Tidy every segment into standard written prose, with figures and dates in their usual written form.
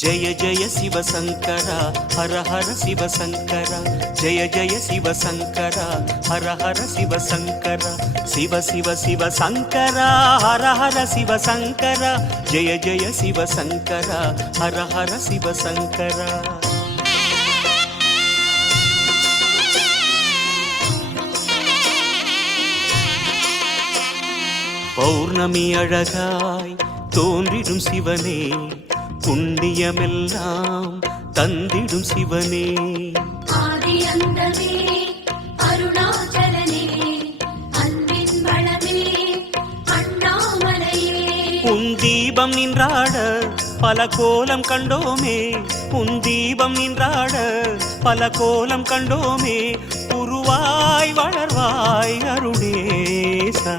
जय जय शिव शंकरा हर हर शिव शंकरा जय जय शिव शंकरा हर हर शिव शंकरा शिव शिव शिव शंकरा हर हर शिव शंकरा जय जय शिव शंकरा हर हर शिव शंकरा பௌர்ணமி அழகாய் தோன்றிடும் சிவனே புண்ணியமெல்லாம் தந்திடும் சிவனே ஆதியந்தமே அருணாச்சலனே அன்பின் வளமே அண்ணாமலையே உன் தீபம் நின்றாட பல கோலம் கண்டோமே உன் தீபம் நின்றாட பல கோலம் கண்டோமே உருவாய் வளர்வாய் அருணேசா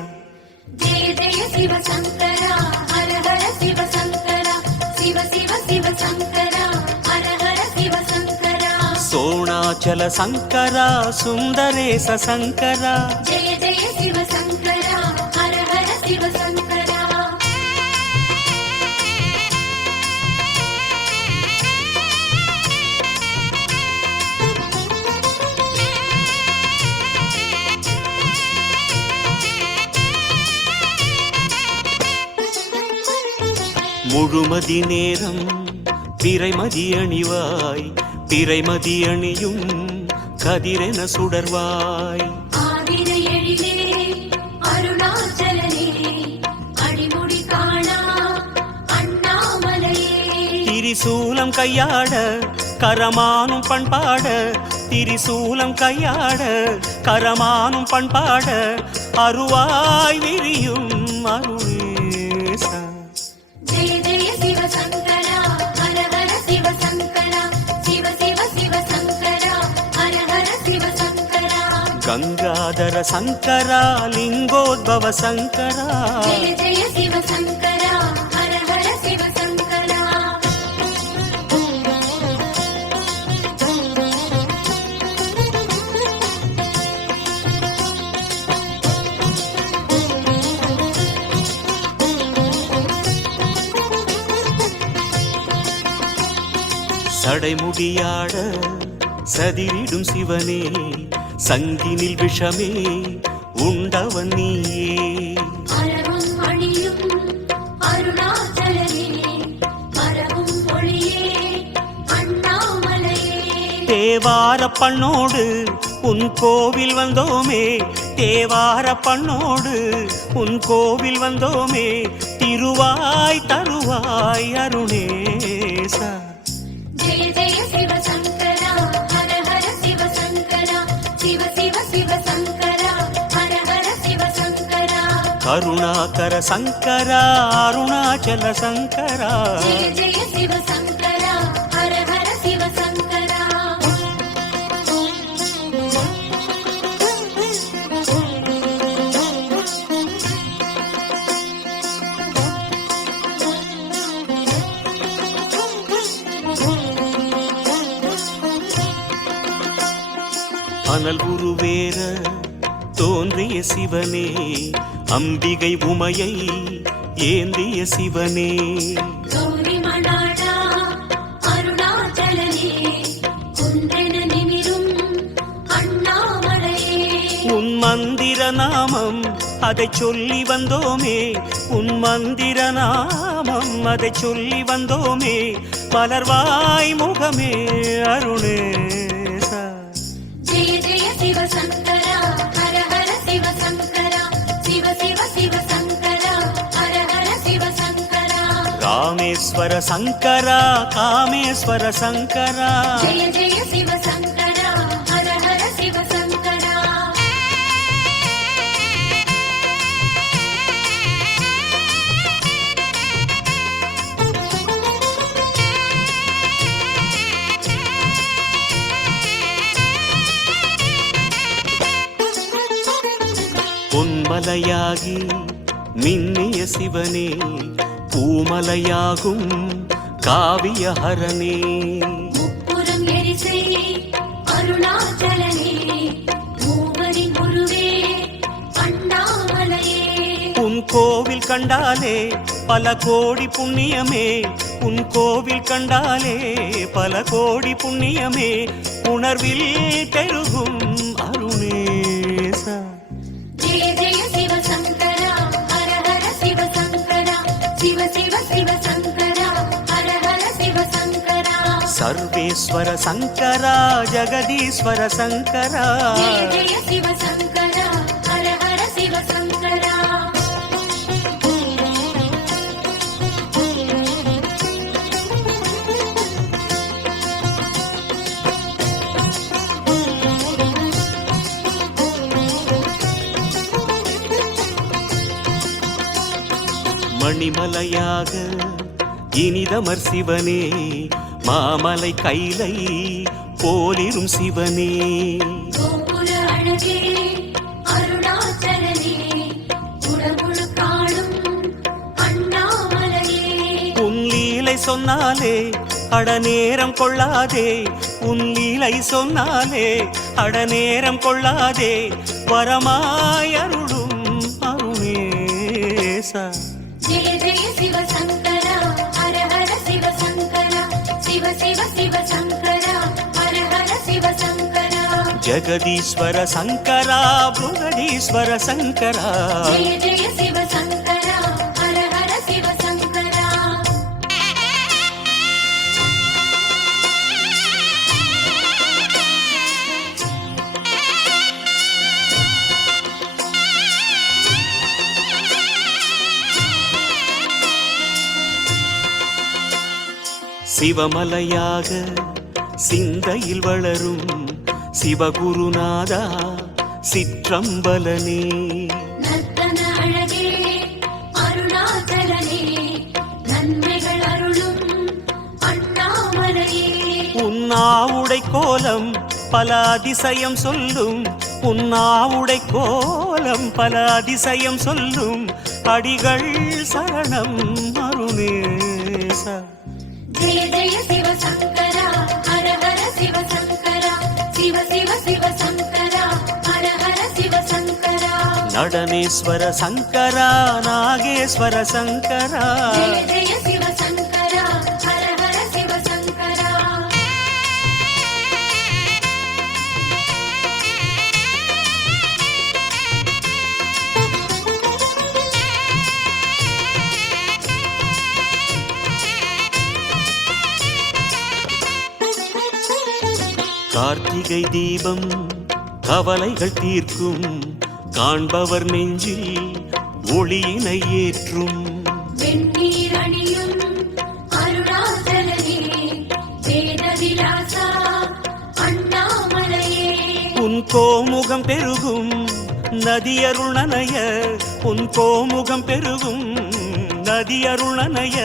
जय जय शिव शंकरा हर हर शिव शंकरा शिव शिव शिव शंकरा हर हर शिव शंकरा सोणाचल शंकरा सुंदरेश शंकरा जय जय शिव शंकरा हर हर शिव शंकरा முழுமதி நேரம் பிறைமதி அணிவாய் பிறைமதி அணியும் கதிரென சுடர்வாய் ஆதிரை எழிலே அருணாச்சலனே அடிமுடி காணா அண்ணாமலையே திரிசூலம் கையாட கரமானும் பண்பாட திரிசூலம் கையாட கரமானும் பண்பாட அருவாய் விரியும் அருணேசா जय जय शिव शंकरा हर हर शिव शंकरा शिव शिव शिव शंकरा हर हर शिव शंकरा गंगाधर शंकरा लिंगोद्भव शंकरा जय जय शिव शंकरा हर हर शिव शंकरा சடைமுடியாட சதிரிடும் சிவனே சங்கினில் விஷமே உண்டவன் நீயே அறவும் அணியும் அருணாச்சலனே மரவும் ஒளியே அண்ணாமலையே தேவார பண்ணோடு உன் கோவில் வந்தோமே தேவார பண்ணோடு உன் கோவில் வந்தோமே திருவாய் தருவாய் அருணேசா जय जय शिव शंकरा हर हर शिव शंकरा शिव शिव शिव शंकरा हर हर शिव शंकरा கருணாகர சங்கரா அருணாச்சல சங்கரா जय जय शिव शंकरा हर हर शिव शंकरा அனல் உருவேற தோன்றிய சிவனே அம்பிகை உமையை ஏந்திய சிவனே கௌரி மணாடா அருணாச்சலனே குன்றென நிமிரும் அண்ணாமலையே உன் மந்திர நாமம் அதை சொல்லி வந்தோமே உன் மந்திர நாமம் அதை சொல்லி வந்தோமே மலர்வாய் முகமே அருணேசா जय जय शिव शंकरा हर हर शिव शंकरा शिव शिव शिव शंकरा हर हर शिव शंकरा ராமேஸ்வர சங்கரா காமேஸ்வர சங்கரா जय जय शिव शंकरा हर हर शिव शंकरा பொன்மலையாகி மின்னிய சிவனே பூமலையாகும் காவியஹரனே முப்புறம் எரிசை அருணாச்சலனே மூவரின் குருவே அண்ணாமலையே உன் கோவில் கண்டாலே பல கோடி புண்ணியமே உன் கோவில் கண்டாலே பல கோடி புண்ணியமே உணர்வில் பெருகும் அருணேசா. ஜெய ஜெய சிவ சங்கரா ஹர ஹர சிவ சங்கரா சிவ சிவ சிவ சங்கரா ஹர ஹர சிவ சங்கரா. சர்வேஸ்வர சங்கரா ஜெகதீஸ்வர சங்கரா. ஜெய ஜெய சிவ சங்கரா ஹர ஹர சிவ சங்கரா. மணிமலையாக இனிதமர் சிவனே மாமலை கைலை போலிரும் சிவனே. கோபுர அழகே அருணாச்சலனே உடம்புழு காணும் அண்ணாமலையே. உன் லீலை சொன்னாலே அடநேரம் கொள்ளாதே, உன் லீலை சொன்னாலே அடநேரம் கொள்ளாதே, வரமாய் அருளும் அருணேசா. ஜெய ஜெய சிவ சங்கரா ஹர ஹர சிவ சங்கரா சிவ சிவ சிவ சங்கரா ஹர ஹர சிவ சங்கரா. ஜெகதீஸ்வர சங்கரா புருகடீஸ்வர சங்கரா. ஜெய ஜெய சிவ சங்கரா ஹர ஹர சிவ சங்கரா. சிவமலையாக சிந்தையில் வளரும் சிவகுருநாதா சிற்றம்பலனே. நர்த்தன அழகே அருணாச்சலனே நன்மைகள் அருளும் அண்ணாமலையே. உன்னாவுடை கோலம் பல அதிசயம் சொல்லும், உன்னாவுடை கோலம் பல அதிசயம் சொல்லும், அடிகள் சரணம் அருணேசா. ஜெய ஜெய சிவ சங்கரா ஹர ஹர சிவ சங்கரா சிவ சிவ சிவ சங்கரா ஹர ஹர சிவ சங்கரா. நடனேஸ்வர சங்கரா நாகேஸ்வர சங்கரா. ஜெய ஜெய சிவ சங்கரா ஹர ஹர சிவ சங்கரா. கார்த்திகை தீபம் கவலைகள் தீர்க்கும், காண்பவர் நெஞ்சில் ஒளியினை ஏற்றும். வெந்நீர் அணியும் அருணாச்சலனே வேத விலாசா அண்ணாமலையே. உன் கோமுகம் பெருகும் நதியருள் நனைய, உன் கோமுகம் பெருகும் நதியருள் நனைய,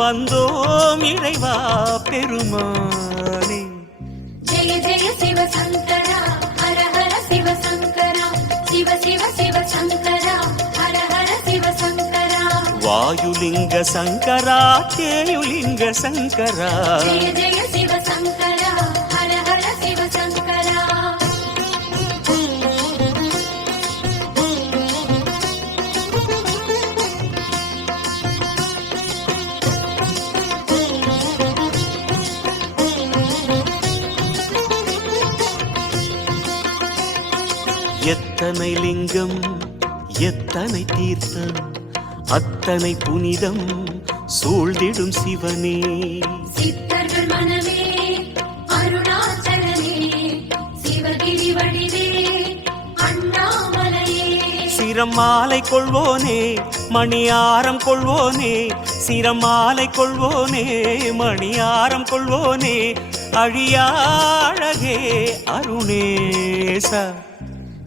வந்தோம் இறைவா பெருமானே. ஜெய ஜெய சிவ சங்கரா ஹர ஹர சிவ சங்கரா சிவ சிவ சிவ சங்கரா ஹர ஹர சிவ சங்கரா. வாயுலிங்க சங்கரா தேயுலிங்க சங்கரா. ஜெய ஜெய சிவ சங்கரா ஹர ஹர சிவ சங்கரா. எத்தனை லிங்கம் எத்தனை தீர்த்தம் அத்தனை புனிதம் சூழ்ந்திடும் சிவனே. சித்தர்கள் மனமே அருணாச்சலனே சிவகிரி வடிவே அண்ணாமலையே. சிரம் மாலை கொள்வோனே மணியாரம் கொள்வோனே, சிரம் மாலை கொள்வோனே மணியாரம் கொள்வோனே, அழியா அழகே அருணேசா.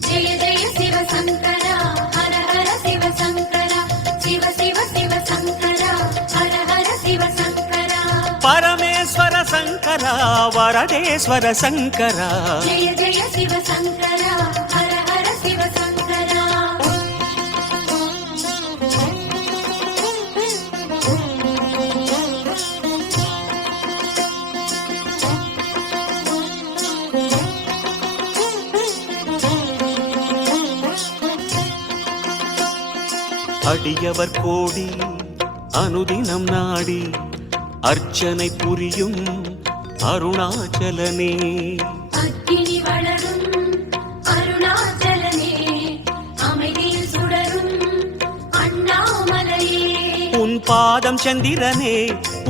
ஜெய ஜெய சிவ சங்கரா ஹர ஹர சிவ சங்கரா சிவ சிவ சிவ சங்கரா ஹர ஹர சிவ சங்கரா. பரமேஸ்வர சங்கரா வரதேஸ்வர சங்கரா. ஜெய ஜெய சிவ சங்கரா ஹர ஹர சிவ சங்கரா. அடியவர் கோடி அனுதினம் நாடி அர்ச்சனை புரியும் அருணாச்சலனே அக்கினி வளரும் அருணாச்சலனே அமைதியில் சுடரும் அண்ணாமலையே உன் பாதம் சந்திரனே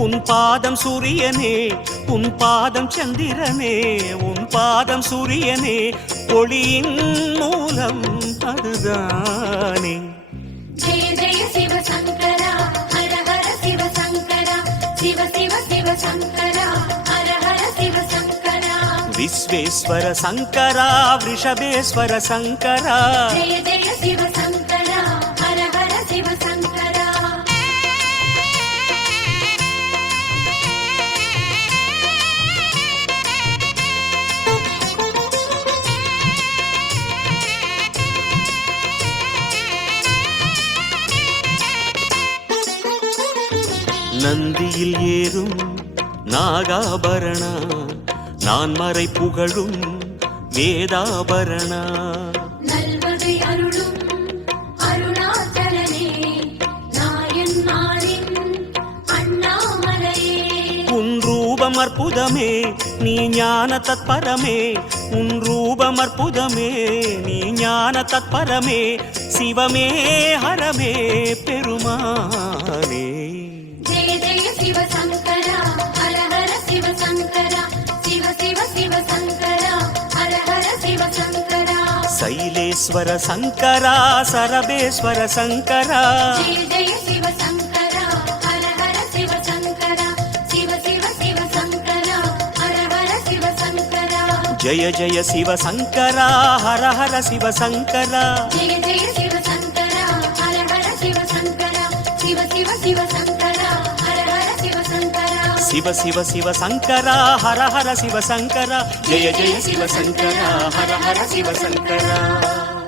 உன் பாதம் சூரியனே உன் பாதம் சந்திரனே உன் பாதம் சூரியனே ஒளியின் மூலம் அதுதானே ஜெய ஜெய சிவ சங்கரா ஹர ஹர சிவ சங்கரா சிவ சிவ சிவ சங்கரா ஹர ஹர சிவ சங்கரா விஸ்வேஸ்வர சங்கரா ரிஷபேஸ்வர சங்கரா ஜெய ஜெய சிவ சங்கரா ஹர ஹர சிவ சங்கரா நந்தியில் ஏறும் நாகாபரணா நான் மறை புகழும் வேதாபரணா நல்வகை அருளும் அருணாச்சலனே நாயன் நாளின் அண்ணாமலையே உன் ரூபம் அற்புதமே நீ ஞான தத்பரமே உன் ரூபம் அற்புதமே நீ ஞான தத்பரமே சிவமே ஹரமே பெருமானே ஜெய ஜெய சிவ சங்கரா ஹர ஹர சிவ சங்கரா சிவ சிவ சிவ சங்கரா ஹர ஹர சிவ சங்கரா சைலேஸ்வர சங்கரா சரபேஸ்வர சங்கரா ஜெய ஜெய சிவ சங்கரா ஹர ஹர சிவ சங்கரா சிவ சிவ சிவ சங்கரா ஹர ஹர சிவ சங்கரா ஜய ஜய சிவ சங்கரா ஹர ஹர சிவ சங்கரா ஜெய ஜெய சிவ சங்கரா ஹர ஹர சிவ சங்கரா சிவ சிவ சிவ சங்கரா ஹர ஹர சிவ சங்கரா சிவ சிவ சிவ சங்கரா ஹர ஹர சிவ சங்கரா ஜய ஜய சிவ சங்கரா ஹர ஹர சிவ சங்கரா